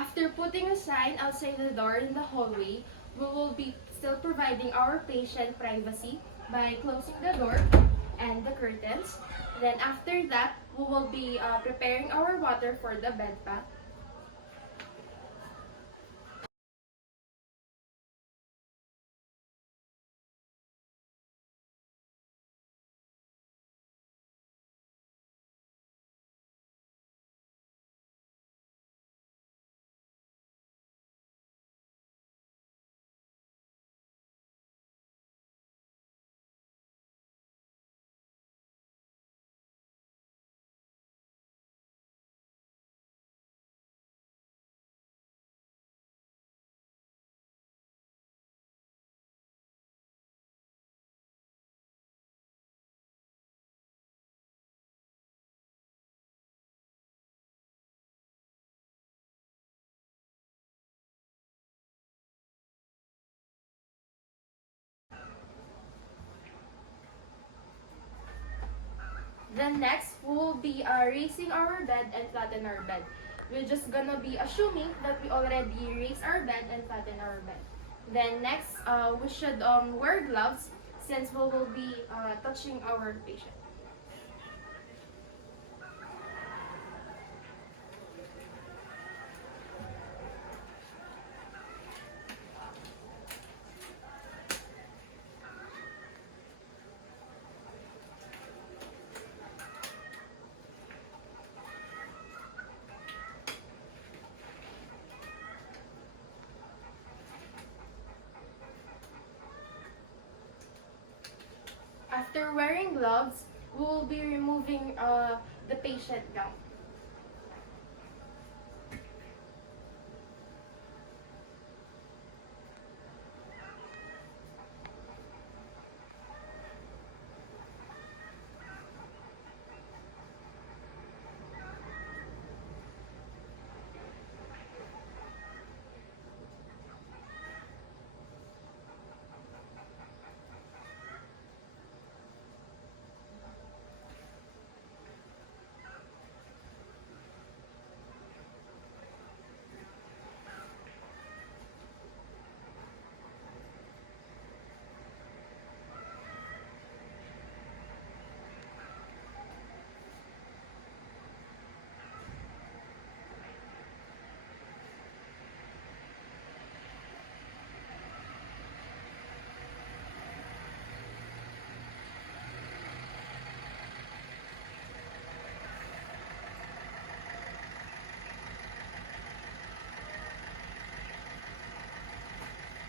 After putting a sign outside the door in the hallway, we will be still providing our patient privacy by closing the door and the curtains. Then after that, we will be preparing our water for the bed pack. Then next, we will be raising our bed and flatten our bed. We're just gonna be assuming that we already raise our bed and flatten our bed. Then next, we should wear gloves since we will be touching our patient. After wearing gloves, we will be removing the patient gown.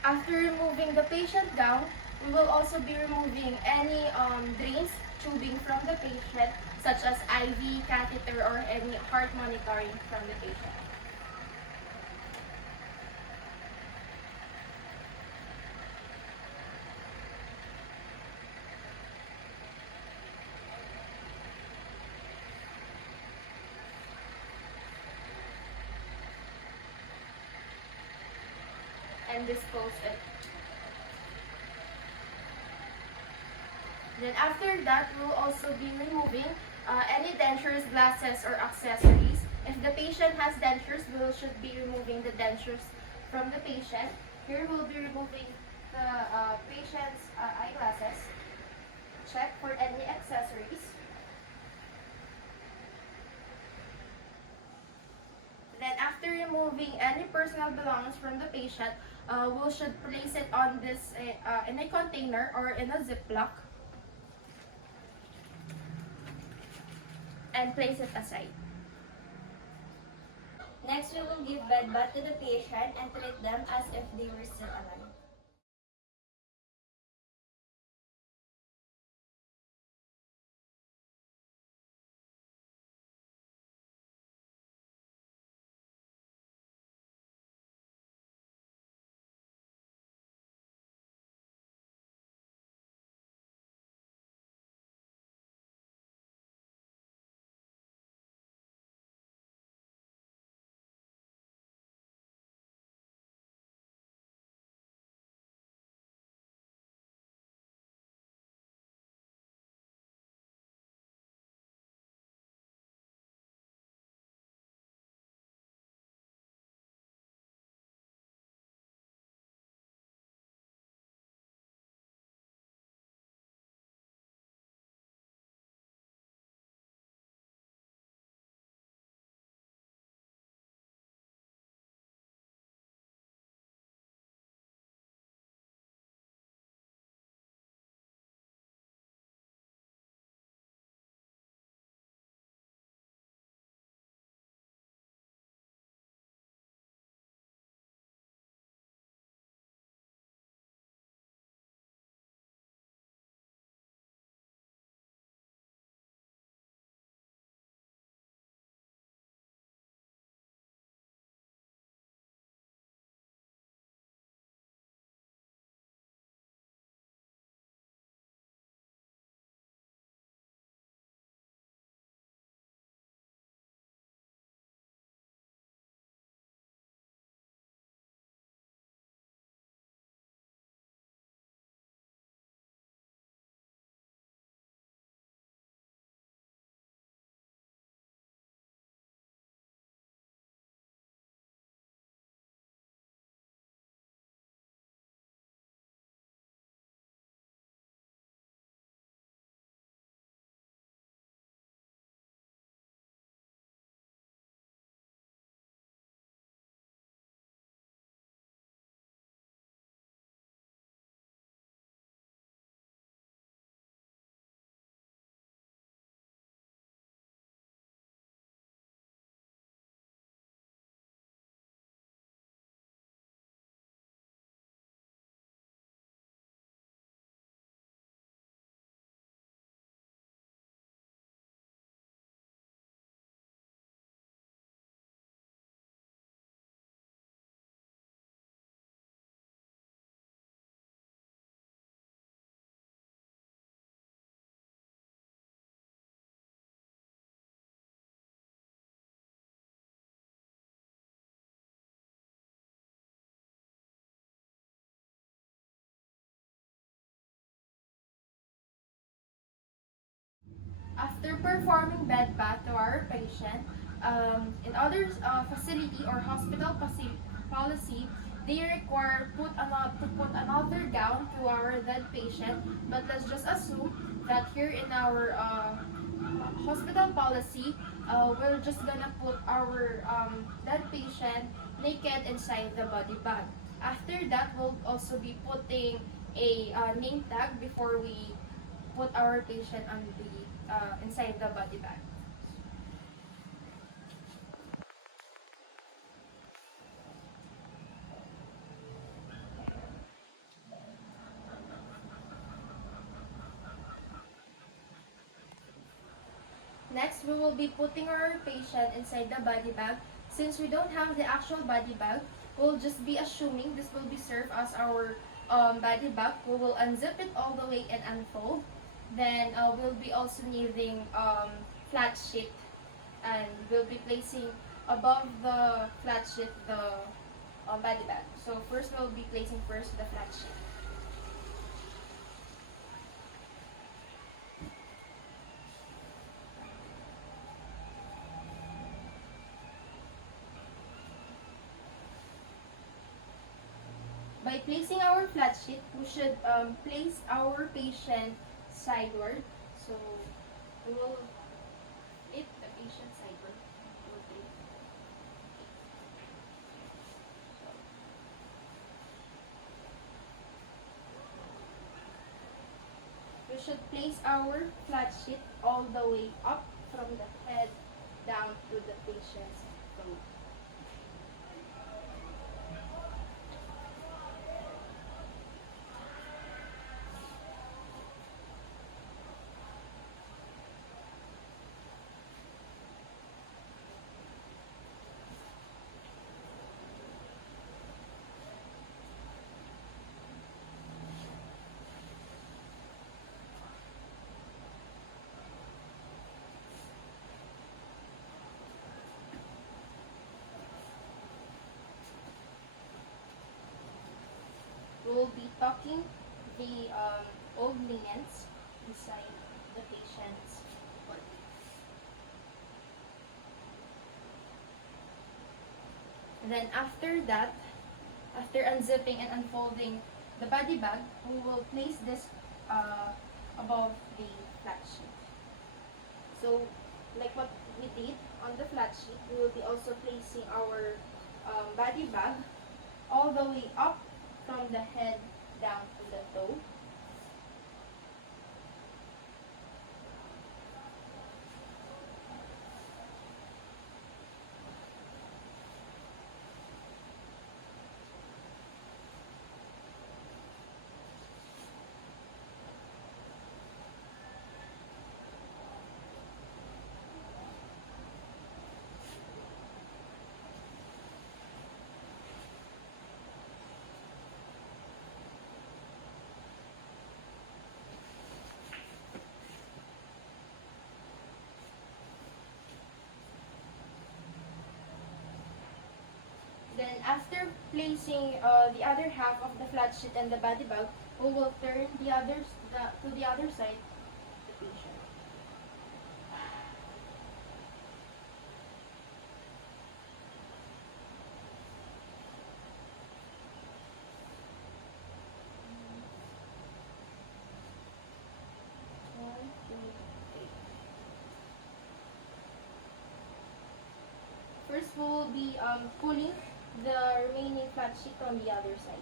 After removing the patient gown, we will also be removing any drains, tubing from the patient, such as IV, catheter, or any heart monitoring from the patient. And dispose it. Then after that, we'll also be removing any dentures, glasses, or accessories. If the patient has dentures, we should be removing the dentures from the patient. Here we'll be removing the patient's eyeglasses. Check for any accessories. Then after removing any personal belongings from the patient, we should place it on this in a container or in a ziploc and place it aside. Next, we will give bed bath to the patient and treat them as if they were still alive. After performing bed bath to our patient, in other facility or hospital policy, they require to put another gown to our dead patient. But let's just assume that here in our hospital policy, we're just gonna put our dead patient naked inside the body bag. After that, we'll also be putting a name tag before we put our patient on the inside the body bag. Next, we will be putting our patient inside the body bag. Since we don't have the actual body bag, we'll just be assuming this will be served as our body bag. We will unzip it all the way and unfold. Then we'll be also needing flat sheet, and we'll be placing above the flat sheet the body bag. So first we'll be placing first the flat sheet. By placing our flat sheet, we should place our patient sideward. So we will flip the patient sideward. We should place our flat sheet all the way up from the head down to the patient's toe. We will be tucking the old linens inside the patient's body. And then after that, after unzipping and unfolding the body bag, we will place this above the flat sheet. So, like what we did on the flat sheet, we will be also placing our body bag all the way up from the head down to the toe. Then after placing the other half of the flat sheet and the body bag, we will turn to the other side of the patient. One, two, three. First, we will be pulling the remaining flat sheet on the other side.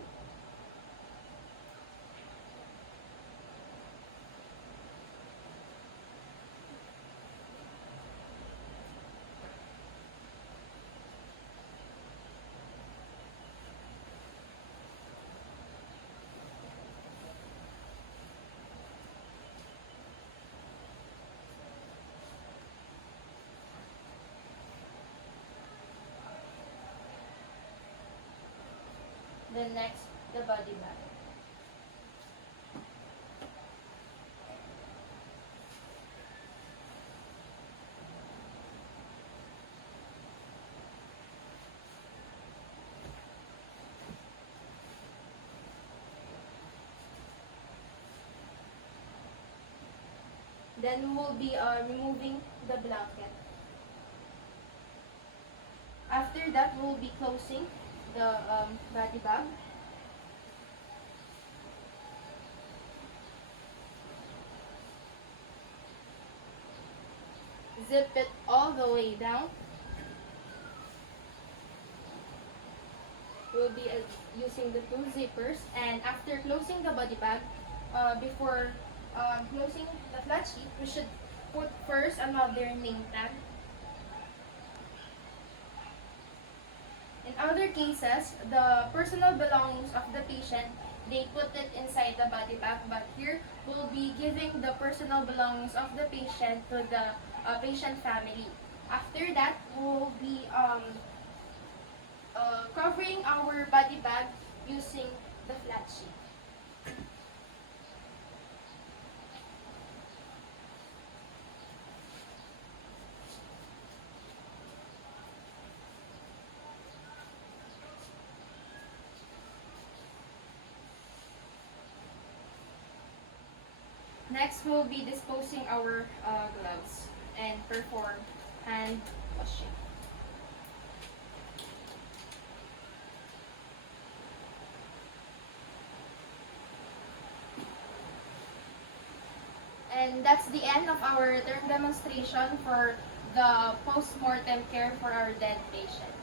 Then next, the body bag. Then we'll be removing the blanket. After that, we'll be closing the body bag. Zip it all the way down. We'll be using the two zippers, and after closing the body bag, before closing the flat sheet, we should put first another name tag. In other cases, the personal belongings of the patient, they put it inside the body bag, but here we'll be giving the personal belongings of the patient to the patient family. After that, we'll be covering our body bag using the flat sheet. Next, we'll be disposing our gloves and perform hand washing. And that's the end of our third demonstration for the post-mortem care for our dead patient.